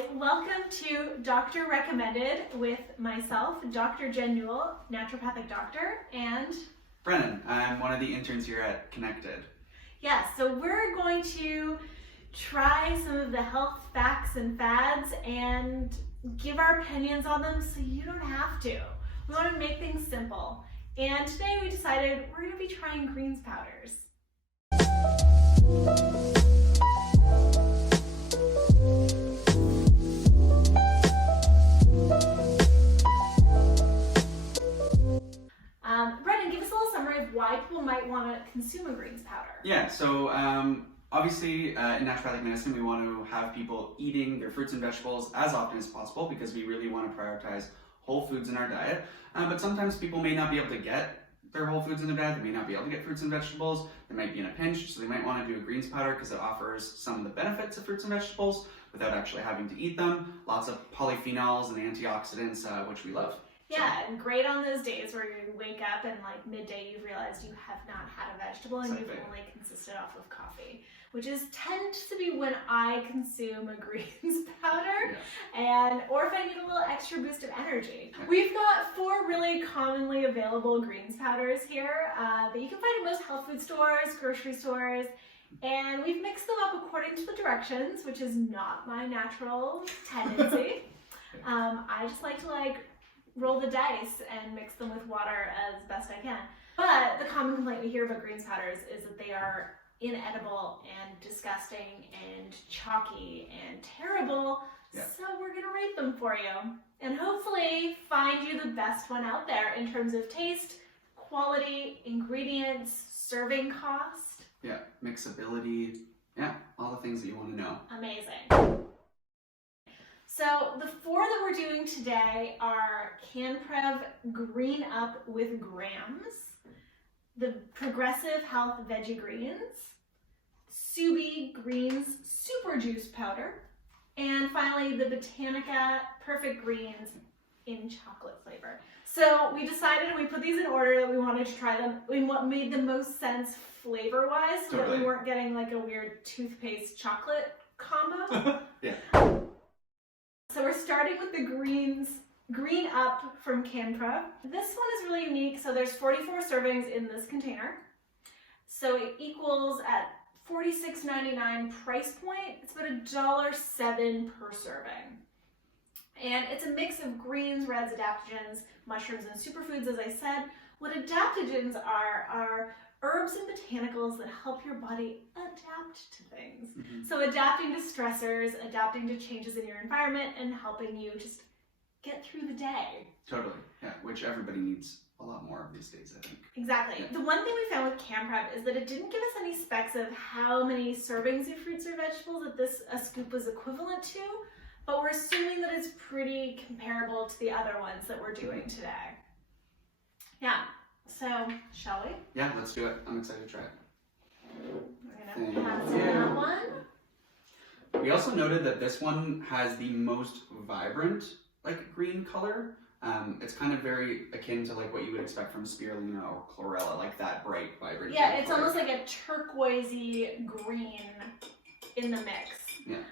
Hi, welcome to Doctor Recommended with myself, Dr. Jen Newell, naturopathic doctor, and Brennan. I'm one of the interns here at Connected. Yes, so we're going to try some of the health facts and fads and give our opinions on them so you don't have to. We want to make things simple. And today we decided we're going to be trying greens powders. Brennan, give us a little summary of why people might want to consume a greens powder. Yeah, so obviously in naturopathic medicine we want to have people eating their fruits and vegetables as often as possible because we really want to prioritize whole foods in our diet. But sometimes people may not be able to get their whole foods in their diet. They may not be able to get fruits and vegetables. They might be in a pinch, so they might want to do a greens powder because it offers some of the benefits of fruits and vegetables without actually having to eat them. Lots of polyphenols and antioxidants, which we love. Yeah, and great on those days where you wake up and like midday you've realized you have not had a vegetable and you've only consisted off of coffee, which tends to be when I consume a greens powder, or if I need a little extra boost of energy. We've got 4 really commonly available greens powders here that you can find in most health food stores, grocery stores, and we've mixed them up according to the directions, which is not my natural tendency. I just like to roll the dice and mix them with water as best I can. But the common complaint we hear about greens powders is that they are inedible and disgusting and chalky and terrible. So we're gonna rate them for you and hopefully find you the best one out there in terms of taste, quality, ingredients, serving cost. Yeah, mixability, all the things that you want to know. Amazing. So the 4 that we're doing today are CanPrev GreenUp with grams, the Progressive Health VegeGreens, Subi Greens Super Juice powder, and finally the Botanica Perfect Greens in chocolate flavor. So we decided, we put these in order that we wanted to try them in what made the most sense flavor-wise, so that we weren't getting like a weird toothpaste chocolate combo. So we're starting with the GreenUp from CanPrev. This one is really unique. So there's 44 servings in this container. So it equals at $46.99 price point. It's about $1.07 per serving. And it's a mix of greens, reds, adaptogens, mushrooms, and superfoods, as I said. What adaptogens are herbs and botanicals that help your body adapt to things. So adapting to stressors, adapting to changes in your environment, and helping you just get through the day. Totally, which everybody needs a lot more of these days, I think. Exactly. The one thing we found with CanPrev is that it didn't give us any specs of how many servings of fruits or vegetables that a scoop was equivalent to, but we're assuming that it's pretty comparable to the other ones that we're doing today. Yeah. So, shall we? Yeah, let's do it. I'm excited to try it. We're gonna pass that one. We also noted that this one has the most vibrant, green color. It's kind of very akin to what you would expect from spirulina or chlorella, like that bright, vibrant. Yeah, it's almost like a turquoisey green in the mix. Yeah.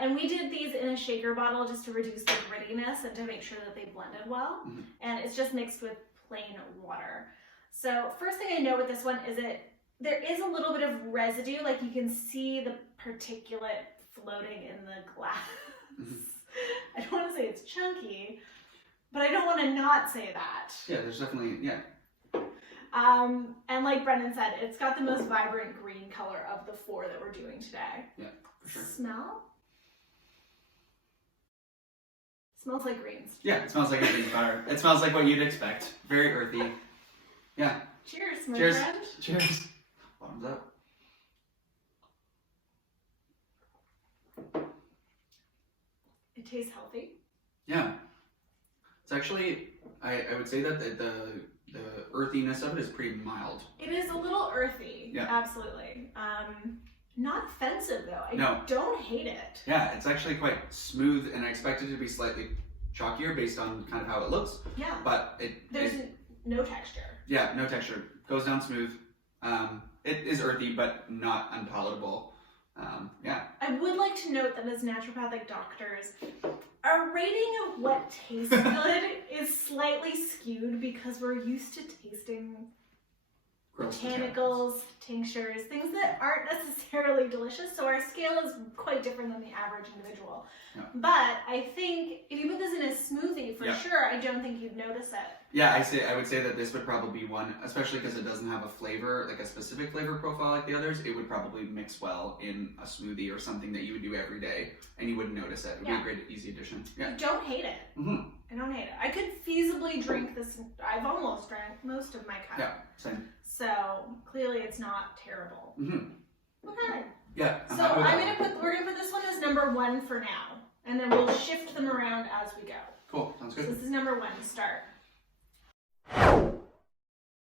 And we did these in a shaker bottle just to reduce the grittiness and to make sure that they blended well. And it's just mixed with plain water. So first thing I know with this one is there is a little bit of residue, you can see the particulate floating in the glass. I don't want to say it's chunky, but I don't want to not say that. Yeah, there's definitely, and like Brennan said, it's got the most vibrant green color of the 4 that we're doing today. Yeah, for sure. Smell? Smells like greens. Yeah, it smells like a green powder. It smells like what you'd expect. Very earthy. Yeah. Cheers, my friend. Cheers. Bottoms up. It tastes healthy. Yeah. It's actually, I would say that the earthiness of it is pretty mild. It is a little earthy. Yeah. Absolutely. Not offensive though. I don't hate it. Yeah, it's actually quite smooth, and I expect it to be slightly chalkier based on kind of how it looks. Yeah. But there's no texture. Yeah, no texture. Goes down smooth. It is earthy, but not unpalatable. Yeah. I would like to note that as naturopathic doctors, our rating of what tastes good is slightly skewed because we're used to tasting Gross botanicals, tinctures, things that aren't necessarily delicious. So our scale is quite different than the average individual. Yeah. But I think if you put this in a smoothie, for Yeah. sure, I don't think you'd notice it. Yeah, I would say that this would probably be one, especially because it doesn't have a flavor, like a specific flavor profile like the others. It would probably mix well in a smoothie or something that you would do every day, and you wouldn't notice it. It would be a great, easy addition. Yeah. I don't hate it. Mm-hmm. I don't hate it. I could feasibly drink this. I've almost drank most of my cup. Yeah, same. So clearly, it's not terrible. Mm-hmm. Okay. Yeah. So we're gonna put this one as number 1 for now, and then we'll shift them around as we go. Cool. Sounds good. So this is number 1 to start. All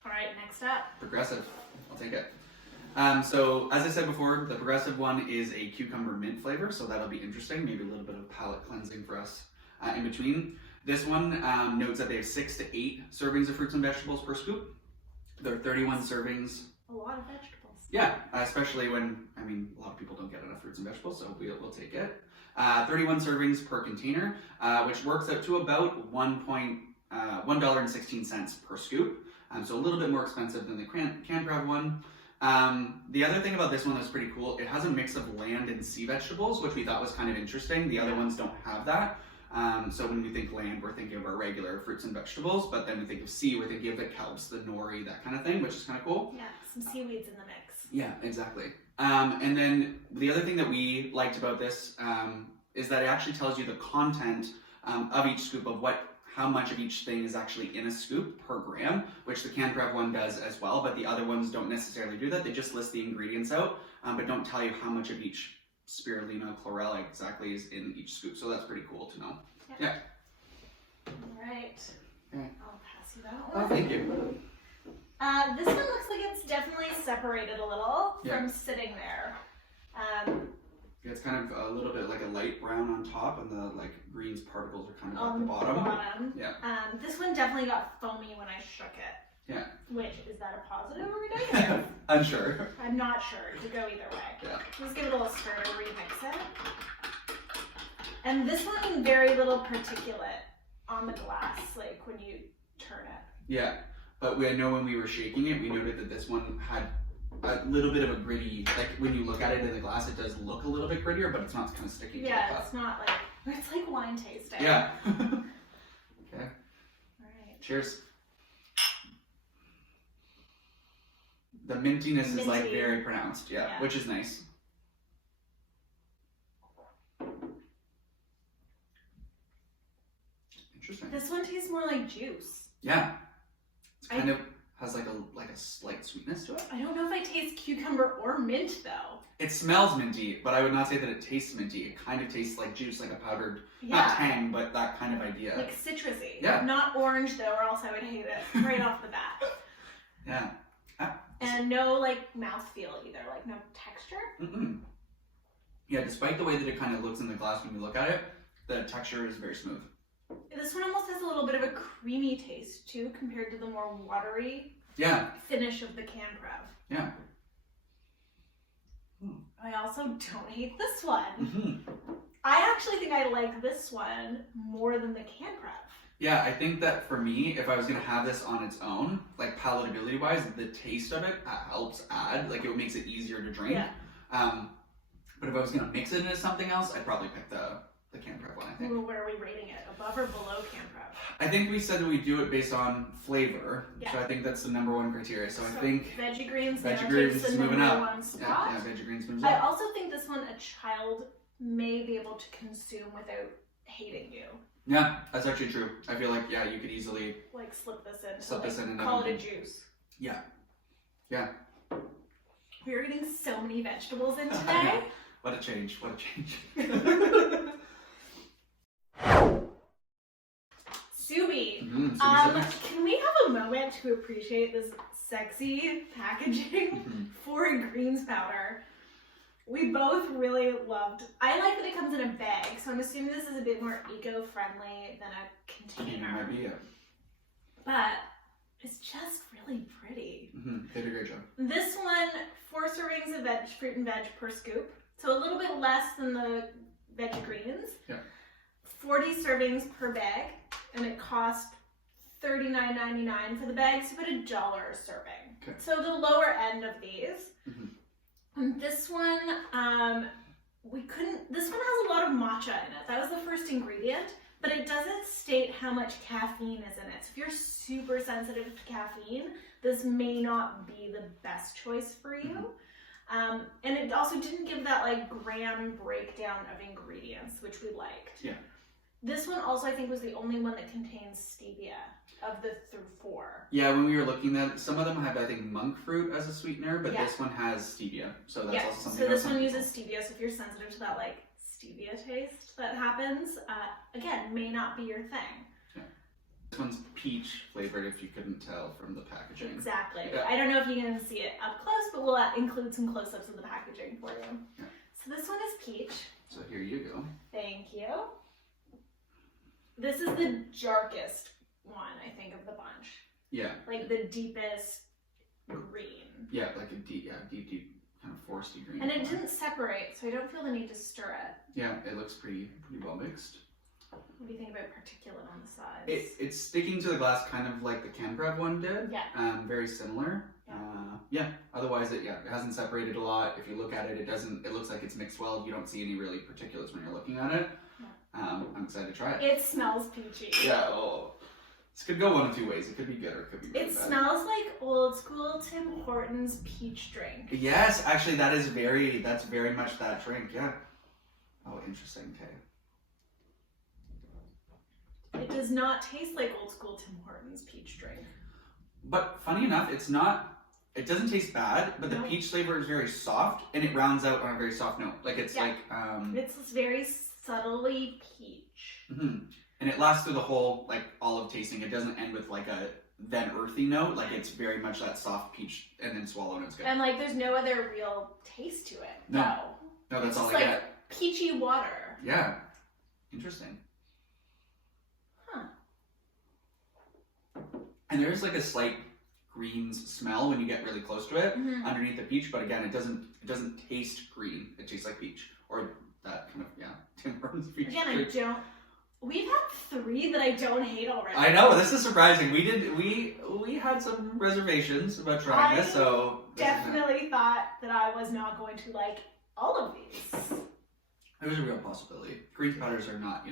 right, next up. Progressive. I'll take it. So as I said before, the progressive one is a cucumber mint flavor, so that'll be interesting. Maybe a little bit of palate cleansing for us in between. This one notes that they have 6 to 8 servings of fruits and vegetables per scoop. There are 31 servings. A lot of vegetables. Yeah, especially when, a lot of people don't get enough fruits and vegetables, so we'll take it. 31 servings per container, which works out to about $1.16 per scoop. So a little bit more expensive than the CanPrev one. The other thing about this one that's pretty cool, it has a mix of land and sea vegetables, which we thought was kind of interesting. The other ones don't have that. So when we think land, we're thinking of our regular fruits and vegetables, but then we think of sea, we're thinking of the kelps, the nori, that kind of thing, which is kind of cool. Yeah, some seaweeds in the mix. Yeah, exactly. And then the other thing that we liked about this is that it actually tells you the content of each scoop of how much of each thing is actually in a scoop per gram, which the CanPrev one does as well, but the other ones don't necessarily do that. They just list the ingredients out, but don't tell you how much of each spirulina, chlorella exactly is in each scoop. So that's pretty cool to know. Yeah. All right. Okay. I'll pass you that one. Oh, thank you. This one looks like it's definitely separated a little from sitting there. Yeah, it's kind of a little bit like a light brown on top, and the greens particles are kind of at the bottom. Yeah. This one definitely got foamy when I shook it. Yeah. Which, is that a positive or a negative? Unsure. I'm not sure. It could go either way. Yeah. Let's give it a little stir to remix it. And this one, very little particulate on the glass, like when you turn it. Yeah, but I know when we were shaking it, we noted that this one had a little bit of a gritty, like when you look at it in the glass, it does look a little bit grittier, but it's not kind of sticky. Yeah, it's not like, it's like wine tasting. Yeah. Okay. All right. Cheers. The mintiness is like very pronounced, yeah, which is nice. Interesting. This one tastes more like juice. Yeah. It's kind of has like a slight sweetness to it. I don't know if I taste cucumber or mint though. It smells minty, but I would not say that it tastes minty. It kind of tastes like juice, like a powdered, not tang, but that kind of idea. Like citrusy. Yeah. Not orange though, or else I would hate it right off the bat. Yeah. And no mouthfeel either, like no texture. Mm-mm. Yeah, despite the way that it kind of looks in the glass when you look at it, the texture is very smooth. This one almost has a little bit of a creamy taste too, compared to the more watery finish of the CanPrev. Yeah. I also don't hate this one. Mm-hmm. I actually think I like this one more than the CanPrev. Yeah, I think that for me, if I was going to have this on its own, palatability wise, the taste of it helps add, it makes it easier to drink. Yeah. But if I was going to mix it into something else, I'd probably pick the CanPrev one, I think. Where are we rating it? Above or below CanPrev? I think we said that we do it based on flavor. Yeah. So I think that's the #1 criteria. So I think VegeGreens is the moving up. #1 spot. Yeah, VegeGreens moves I up. also think this one a child may be able to consume without hating you. Yeah, that's actually true. I feel like, you could easily slip this in. and call it a juice. Yeah. Yeah. We're getting so many vegetables in today. What a change. What a change. Subi. Subi can we have a moment to appreciate this sexy packaging for a greens powder? We both really loved. I like that it comes in a bag, so I'm assuming this is a bit more eco-friendly than a container. Might be, but it's just really pretty. They did a great job. This one, 4 servings of fruit and veg per scoop. So a little bit less than the VegeGreens. Yeah. 40 servings per bag, and it cost $39.99 for the bags, but $1 a serving. Okay. So the lower end of these. Mm-hmm. And this one, this one has a lot of matcha in it. That was the first ingredient, but it doesn't state how much caffeine is in it. So if you're super sensitive to caffeine, this may not be the best choice for you. Mm-hmm. And it also didn't give that like gram breakdown of ingredients, which we liked. Yeah. This one also I think was the only one that contains stevia of the 4. Yeah, when we were looking at some of them have I think monk fruit as a sweetener, but this one has stevia, so that's also something. So this one uses stevia. So if you're sensitive to that like stevia taste that happens, again, may not be your thing. Yeah. This one's peach flavored, if you couldn't tell from the packaging. Exactly. Yeah. I don't know if you can see it up close, but we'll include some close-ups of the packaging for you. Yeah. So this one is peach. So here you go. Thank you. This is the darkest one, I think, of the bunch. Yeah. Like the deepest green. Yeah, like a deep kind of foresty green. And it didn't separate, so I don't feel the need to stir it. Yeah, it looks pretty well mixed. What do you think about particulate on the sides? It's sticking to the glass kind of like the CanPrev one did. Yeah. Very similar. Yeah. Otherwise, it hasn't separated a lot. If you look at it, it looks like it's mixed well. You don't see any really particulates when you're looking at it. Yeah. I'm excited to try it. It smells peachy. Yeah. Oh, this could go one of two ways. It could be good or it could be really bad. It smells like old school Tim Hortons peach drink. Yes, actually, that's very much that drink. Yeah. Oh, interesting. Okay. It does not taste like old school Tim Hortons peach drink. But funny enough, it doesn't taste bad, but the peach flavor is very soft and it rounds out on a very soft note. Like it's it's very subtly peach. Mm-hmm. And it lasts through the whole like olive tasting. It doesn't end with like a then earthy note. Like it's very much that soft peach and then swallow and it's good. And like there's no other real taste to it. No, that's it's all just I get. Peachy water. Yeah. Interesting. Huh. And there's like a slight greens smell when you get really close to it underneath the peach, but again, it doesn't taste green. It tastes like peach or that kind of Tim Hortons peach. Again, we've had 3 that I don't hate already. I know, this is surprising. We had some reservations about trying this, so definitely thought that I was not going to like all of these. It was a real possibility. Green powders are not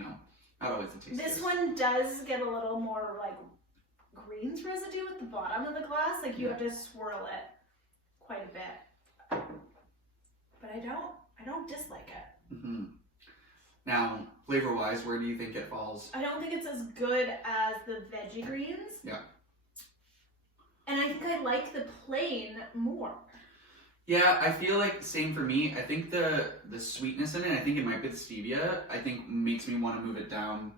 always the tastiest. This one does get a little more like greens residue at the bottom of the glass. Like you have to swirl it quite a bit. But I don't dislike it. Mm-hmm. Now, flavor-wise, where do you think it falls? I don't think it's as good as the VegeGreens. Yeah. And I think I like the plain more. Yeah, I feel like same for me. I think the sweetness in it, I think it might be the stevia, I think makes me want to move it down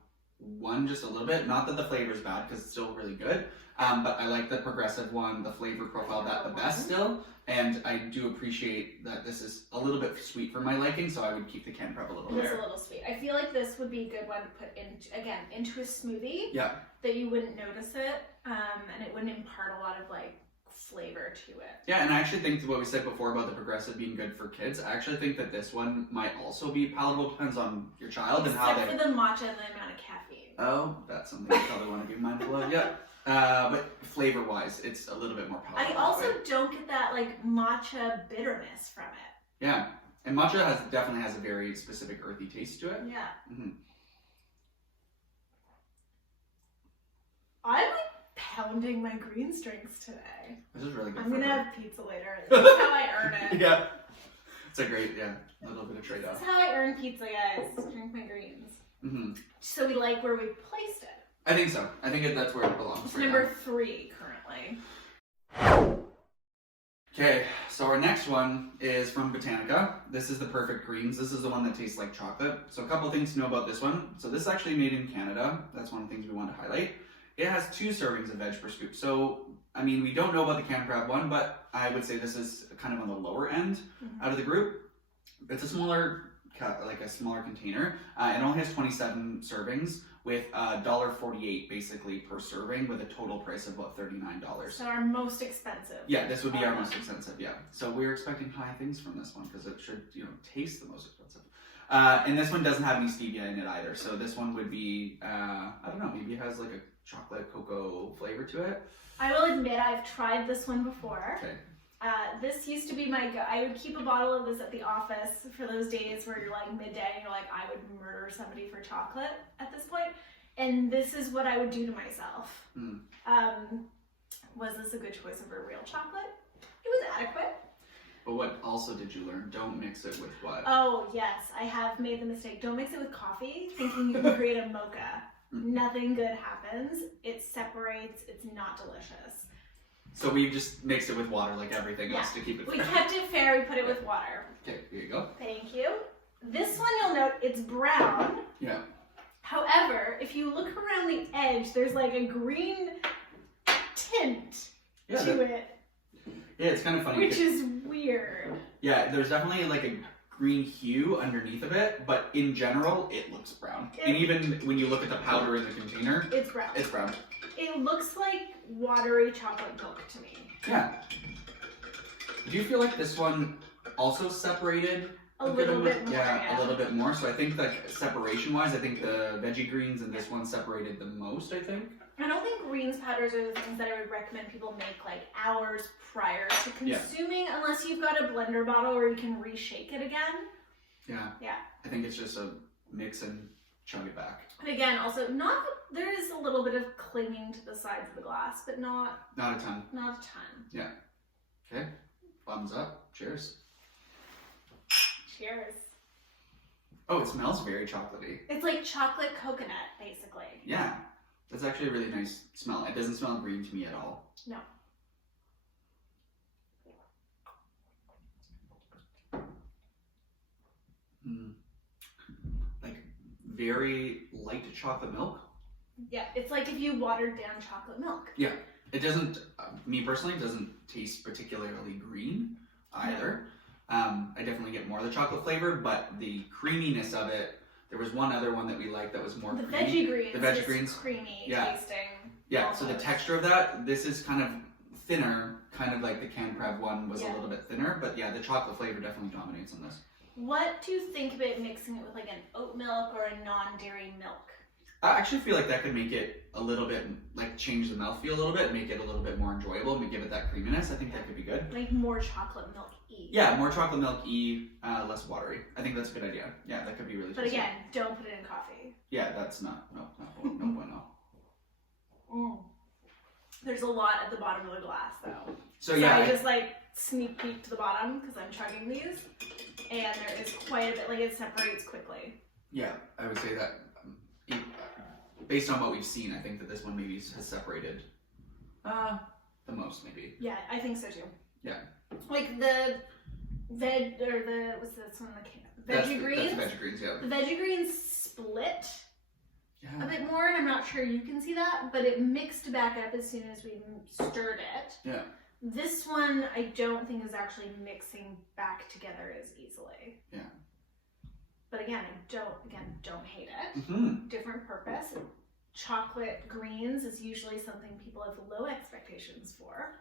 just a little bit. Not that the flavor is bad because it's still really good, but I like the progressive one, the flavor profile the best still. And I do appreciate that this is a little bit sweet for my liking, so I would keep the CanPrev a little It there. is a little sweet. I feel like this would be a good one to put into a smoothie. Yeah. That you wouldn't notice it, and it wouldn't impart a lot of like flavor to it. Yeah, and I actually think what we said before about the progressive being good for kids, I actually think that this one might also be palatable. Depends on your child and how they. Except for the matcha and the amount of caffeine. Oh, that's something you probably want to be mindful of. Yeah. But flavor-wise, it's a little bit more palatable. I also don't get that like matcha bitterness from it. Yeah, and matcha definitely has a very specific earthy taste to it. Yeah. Mm-hmm. I'm like pounding my greens drinks today. This is really good. I'm gonna have pizza later. This is how I earn it. Yeah. It's a great, a little bit of trade-off. This is how I earn pizza, guys. Drink my greens. Mm-hmm. So we like where we placed it. I think so. I think that's where it belongs. It's number 3 currently. Okay, so our next one is from Botanica. This is the Perfect Greens. This is the one that tastes like chocolate. So a couple things to know about this one. So this is actually made in Canada. That's one of the things we want to highlight. It has 2 servings of veg per scoop. So, I mean, we don't know about the CanPrev one, but I would say this is kind of on the lower end out of the group. It's a smaller like a smaller container. It only has 27 servings with $1.48 basically per serving, with a total price of about $39. So our most expensive. Yeah, this would be our most expensive. Yeah, so we're expecting high things from this one because it should, taste the most expensive. And this one doesn't have any stevia in it either. So this one would be, I don't know, maybe it has like a chocolate cocoa flavor to it. I will admit I've tried this one before. Okay. This used to be I would keep a bottle of this at the office for those days where you're like midday and you're like, I would murder somebody for chocolate at this point. And this is what I would do to myself. Was this a good choice of a real chocolate? It was adequate. But what also did you learn? Don't mix it with what? Oh, yes. I have made the mistake. Don't mix it with coffee, thinking you can create a mocha. Nothing good happens. It separates. It's not delicious. So we just mixed it with water like everything else to keep it fair. We kept it fair. We put it with water. Okay, here you go. Thank you. This one, you'll note, it's brown. Yeah. However, if you look around the edge, there's like a green tint to it. Yeah, it's kind of funny. Which is weird. Yeah, there's definitely like a green hue underneath of it, but in general, it looks brown. And even when you look at the powder in the container, it's brown. It's brown. It looks like watery chocolate milk to me. Yeah. Do you feel like this one also separated a little bit more? Yeah, a little bit more. So I think like separation-wise, I think the VegeGreens and this one separated the most, I think. I don't think greens powders are the things that I would recommend people make like hours prior to consuming, unless you've got a blender bottle where you can reshake it again. Yeah. Yeah. I think it's just a mix and chug it back. But again, also there is a little bit of clinging to the sides of the glass, but not a ton. Not a ton. Yeah. Okay. Thumbs up. Cheers. Cheers. Oh, it smells very chocolatey. It's like chocolate coconut, basically. Yeah. That's actually a really nice smell. It doesn't smell green to me at all. No. Like very light chocolate milk. Yeah, it's like if you watered down chocolate milk. Yeah. It doesn't, me personally, doesn't taste particularly green either. I definitely get more of the chocolate flavor, but the creaminess of it, there was one other one that we liked that was more creamy. VegeGreens. The VegeGreens. Is creamy tasting. Yeah, almost. so the texture of that, this is kind of thinner, kind of like the CanPrev one was a little bit thinner, but yeah, the chocolate flavor definitely dominates on this. What do you think about mixing it with like an oat milk or a non-dairy milk? I actually feel like that could make it a little bit, like change the mouthfeel a little bit, make it a little bit more enjoyable, and give it that creaminess. I think that could be good. Like more chocolate milk-y. Yeah, more chocolate milk-y, less watery. I think that's a good idea. Yeah, that could be really tasty. But again, don't put it in coffee. Yeah, that's no bueno. There's a lot at the bottom of the glass though. So yeah, I just like sneak peek to the bottom because I'm chugging these, and there is quite a bit, like it separates quickly. Yeah, I would say that based on what we've seen, I think that this one maybe has separated the most maybe. Yeah, I think so too. Yeah. Like the what's this one? The VegeGreens. That's VegeGreens, yeah. The VegeGreens split Yeah. a bit more, and I'm not sure you can see that, but it mixed back up as soon as we stirred it. Yeah. This one I don't think is actually mixing back together as easily. Yeah. But again, don't hate it. Mm-hmm. Different purpose. Chocolate greens is usually something people have low expectations for.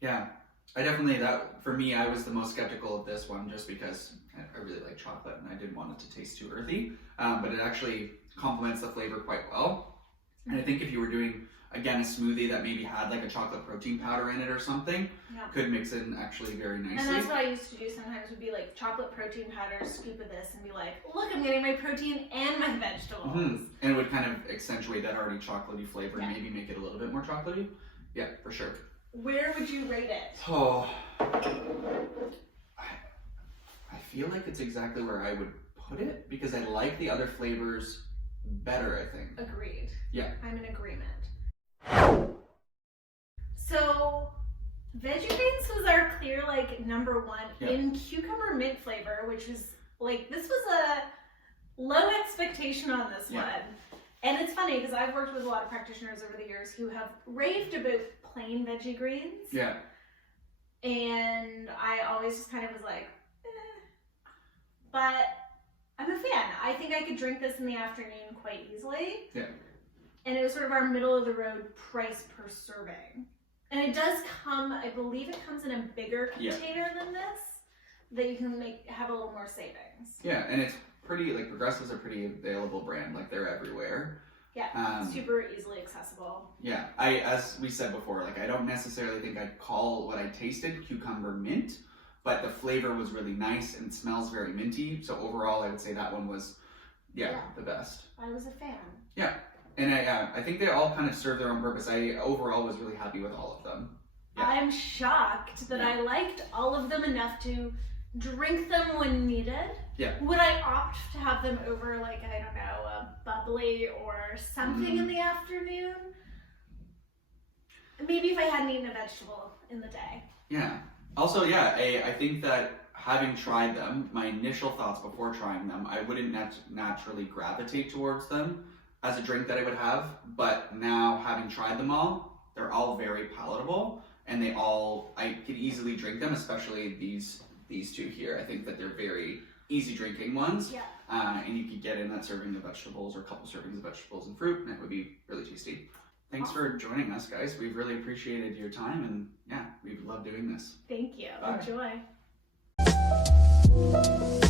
Yeah. I definitely, for me, I was the most skeptical of this one just because I really like chocolate and I didn't want it to taste too earthy. But it actually complements the flavor quite well. And I think if you were doing, again, a smoothie that maybe had like a chocolate protein powder in it or something, could mix in actually very nicely. And that's what I used to do sometimes, would be like chocolate protein powder, scoop of this, and be like, look, I'm getting my protein and my vegetables. Mm-hmm. And it would kind of accentuate that already chocolatey flavor and maybe make it a little bit more chocolatey. Yeah, for sure. Where would you rate it? Oh, I feel like it's exactly where I would put it because I like the other flavors better, I think. Agreed. Yeah. I'm in agreement. So, VegeGreens was our clear, like, number one in cucumber mint flavor, which was, like, this was a low expectation on this one. And it's funny because I've worked with a lot of practitioners over the years who have raved about plain VegeGreens. Yeah. And I always just kind of was like, eh. But I'm a fan. I think I could drink this in the afternoon quite easily. Yeah. And it was sort of our middle of the road price per serving. And it does come, I believe it comes in a bigger container than this, that you can have a little more savings. Yeah, and it's pretty, like, Progressive's a pretty available brand. Like, they're everywhere. Yeah, super easily accessible. Yeah, as we said before, like, I don't necessarily think I'd call what I tasted cucumber mint, but the flavor was really nice and smells very minty. So overall, I would say that one was, the best. I was a fan. Yeah, and I think they all kind of serve their own purpose. I overall was really happy with all of them. Yeah. I'm shocked that I liked all of them enough to drink them when needed. Yeah. Would I opt to have them over, like, I don't know, a bubbly or something in the afternoon? Maybe if I hadn't eaten a vegetable in the day. Yeah. Also, I think that having tried them, my initial thoughts before trying them, I wouldn't naturally gravitate towards them as a drink that I would have, but now having tried them all, they're all very palatable, and I could easily drink them, especially these two here. I think that they're very easy drinking ones. Yeah. And you could get in that serving of vegetables or a couple servings of vegetables and fruit, and it would be really tasty. Thanks for joining us, guys. We've really appreciated your time, and we've loved doing this. Thank you. Bye. Enjoy.